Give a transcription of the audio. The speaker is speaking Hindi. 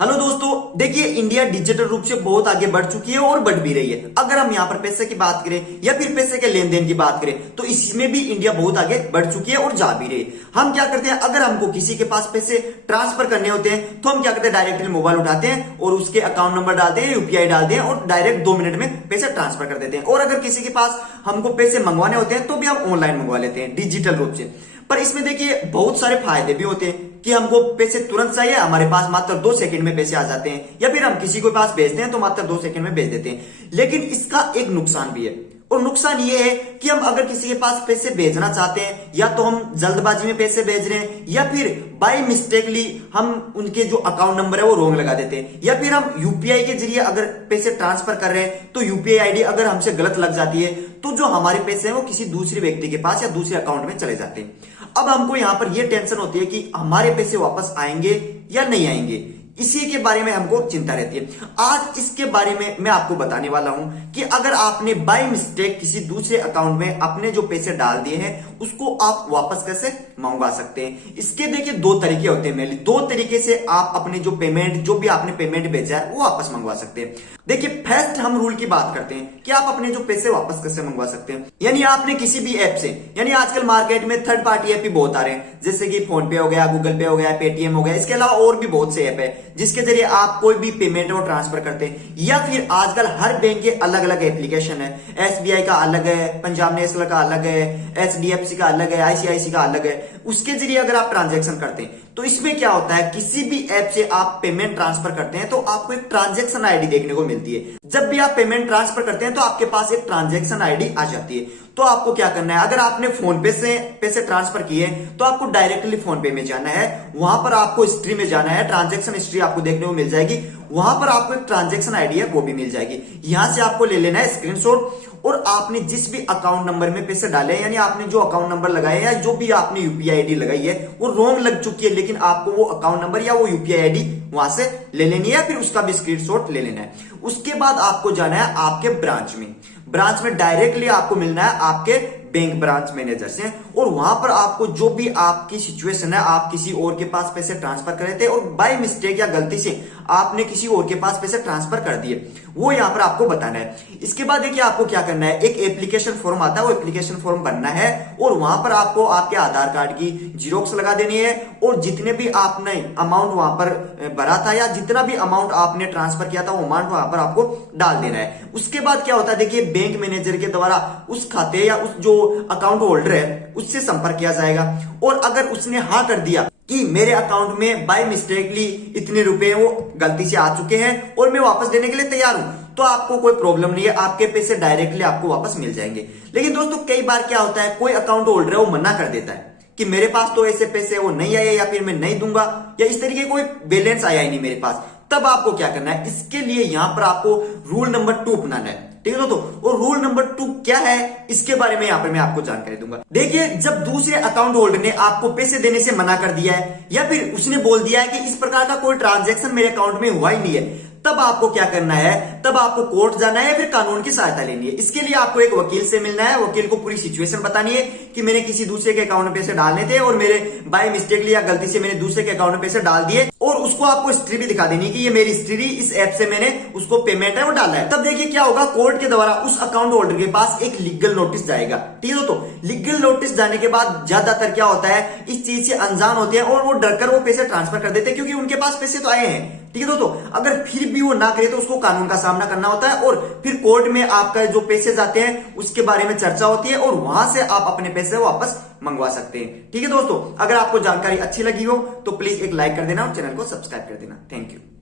हेलो दोस्तों, देखिए इंडिया डिजिटल रूप से बहुत आगे बढ़ चुकी है और बढ़ भी रही है। अगर हम यहाँ पर पैसे की बात करें या फिर पैसे के लेन देन की बात करें तो इसमें भी इंडिया बहुत आगे बढ़ चुकी है और जा भी रही है। हम क्या करते हैं, अगर हमको किसी के पास पैसे ट्रांसफर करने होते हैं तो हम क्या करते हैं, डायरेक्टली मोबाइल उठाते हैं और उसके अकाउंट नंबर डालते हैं, यूपीआई डालते हैं और डायरेक्ट 2 मिनट में पैसे ट्रांसफर कर देते हैं। और अगर किसी के पास हमको पैसे मंगवाने होते हैं तो भी हम ऑनलाइन मंगवा लेते हैं डिजिटल रूप से। पर इसमें देखिए बहुत सारे फायदे भी होते हैं कि हमको पैसे तुरंत चाहिए, हमारे पास मात्र 2 सेकंड में पैसे आ जाते हैं, या फिर हम किसी को पास भेजते हैं तो मात्र 2 सेकंड में भेज देते हैं। लेकिन इसका एक नुकसान भी है, और नुकसान ये है कि हम अगर किसी के पास पैसे भेजना चाहते हैं, या तो हम जल्दबाजी में पैसे भेज रहे हैं, या फिर बाय मिस्टेकली हम उनके जो अकाउंट नंबर है वो रॉन्ग लगा देते हैं, या फिर हम यूपीआई के जरिए अगर पैसे ट्रांसफर कर रहे हैं तो यूपीआई आईडी अगर हमसे गलत लग जाती है तो जो हमारे पैसे हैं वो किसी दूसरे व्यक्ति के पास या दूसरे अकाउंट में चले जाते हैं। अब हमको यहां पर यह टेंशन होती है कि हमारे पैसे वापस आएंगे या नहीं आएंगे, इसी के बारे में हमको चिंता रहती है। आज इसके बारे में मैं आपको बताने वाला हूं कि अगर आपने बाय मिस्टेक किसी दूसरे अकाउंट में अपने जो पैसे डाल दिए हैं उसको आप वापस कैसे मंगवा सकते हैं। इसके देखिए 2 तरीके होते हैं, मेनली 2 तरीके से आप अपने जो भी आपने पेमेंट भेजा है वो वापस मंगवा सकते हैं। देखिए फर्स्ट हम रूल की बात करते हैं कि आप अपने जो पैसे वापस कैसे मंगवा सकते हैं। यानी आपने किसी भी ऐप से, यानी आजकल मार्केट में थर्ड पार्टी ऐप भी बहुत आ रहे हैं, जैसे कि फोन पे हो गया, गूगल पे हो गया, पेटीएम हो गया, इसके अलावा और भी बहुत से ऐप है जिसके जरिए आप कोई भी पेमेंट वो ट्रांसफर करते हैं। या फिर आजकल हर बैंक के अलग अलग एप्लीकेशन है, एसबीआई का अलग है, पंजाब नेशनल का अलग है, एचडीएफसी का अलग है, आईसीआईसी का अलग है। उसके जरिए अगर आप ट्रांजेक्शन करते हैं तो इसमें क्या होता है, किसी भी ऐप से आप पेमेंट ट्रांसफर करते हैं तो आपको एक ट्रांजैक्शन आईडी देखने को मिलती है। जब भी आप पेमेंट ट्रांसफर करते हैं तो आपके पास एक ट्रांजैक्शन आईडी आ जाती है। तो आपको क्या करना है, अगर आपने फोन पे से पैसे ट्रांसफर किए तो आपको डायरेक्टली फोन पे में जाना है, वहां पर आपको हिस्ट्री में जाना है, ट्रांजैक्शन हिस्ट्री आपको देखने को मिल जाएगी, वहां पर आपको एक ट्रांजैक्शन आईडी है वो भी मिल जाएगी। यहां से आपको ले लेना है स्क्रीनशॉट, और आपने जिस भी अकाउंट नंबर में पैसे डाले, यानी आपने जो अकाउंट नंबर लगाए या जो भी आपने यूपीआई आईडी लगाई है वो रॉन्ग लग चुकी है, लेकिन आपको वो अकाउंट नंबर या वो यूपीआई आईडी वहां से ले लेनी है, फिर उसका भी स्क्रीनशॉट ले लेना है। उसके बाद आपको जाना है आपके ब्रांच में डायरेक्टली आपको मिलना है आपके बैंक ब्रांच मैनेजर से, और वहां पर आपको जो भी आपकी सिचुएशन है, आप किसी और के पास पैसे ट्रांसफर कर रहे थे और बाय मिस्टेक या गलती से आपने किसी और के पास पैसे ट्रांसफर कर दिए, वो यहां पर आपको बताना है। इसके बाद देखिए आपको क्या करना है, एक एप्लीकेशन फॉर्म आता है, वो एप्लीकेशन फॉर्म भरना है, और वहां पर आपको आपके आधार कार्ड की जीरोक्स लगा देनी है, और जितने भी आपने अमाउंट वहां पर भरा था या जितना भी अमाउंट आपने ट्रांसफर किया था वो अमाउंट वहां पर आपको डाल देना है। उसके बाद क्या होता है, देखिए बैंक मैनेजर के द्वारा उस खाते या उस जो अकाउंट होल्डर है उससे संपर्क किया जाएगा, और अगर उसने हाँ कर दिया कि मेरे अकाउंट में बाय मिस्टेकली इतने रुपए वो गलती से आ चुके हैं और मैं वापस देने के लिए तैयार हूं, तो आपको कोई प्रॉब्लम नहीं है, आपके पैसे डायरेक्टली आपको वापस मिल जाएंगे। लेकिन दोस्तों कई बार क्या होता है, कोई अकाउंट होल्डर है वो मना कर देता है कि मेरे पास तो ऐसे पैसे वो नहीं आए, या फिर मैं नहीं दूंगा, या इस तरीके कोई बैलेंस आया ही नहीं मेरे पास। तब आपको क्या करना है, इसके लिए यहां पर आपको रूल नंबर 2 अपनाना है, ठीक है दोस्तों। और रूल नंबर 2 क्या है, इसके बारे में यहां पर मैं आपको जानकारी दूंगा। देखिए जब दूसरे अकाउंट होल्डर ने आपको पैसे देने से मना कर दिया है, या फिर उसने बोल दिया है कि इस प्रकार का कोई ट्रांजैक्शन मेरे अकाउंट में हुआ ही नहीं है, तब आपको क्या करना है, तब आपको कोर्ट जाना है, फिर कानून की सहायता लेनी है। इसके लिए आपको एक वकील से मिलना है, वकील को पूरी सिचुएशन बतानी है कि मैंने किसी दूसरे के अकाउंट में पैसे डालने थे और मेरे बाय मिस्टेकली या गलती से मैंने दूसरे के अकाउंट में पैसे डाल दिए, और उसको आपको हिस्ट्री भी दिखा देनी है कि ये मेरी हिस्ट्री, इस ऐप से मैंने उसको पेमेंट है वो डाला है। तब देखिए क्या होगा, कोर्ट के द्वारा उस अकाउंट होल्डर के पास एक लीगल नोटिस जाएगा, ठीक है। तो लीगल नोटिस जाने के बाद ज्यादातर क्या होता है, इस चीज से अनजान होते हैं और वो डरकर वो पैसे ट्रांसफर कर देते हैं, क्योंकि उनके पास पैसे तो आए हैं, ठीक है दोस्तों। अगर फिर भी वो ना करे तो उसको कानून का सामना करना होता है, और फिर कोर्ट में आपका जो पैसे जाते हैं उसके बारे में चर्चा होती है, और वहां से आप अपने पैसे वापस मंगवा सकते हैं, ठीक है दोस्तों। अगर आपको जानकारी अच्छी लगी हो तो प्लीज एक लाइक कर देना और चैनल को सब्सक्राइब कर देना। Thank you.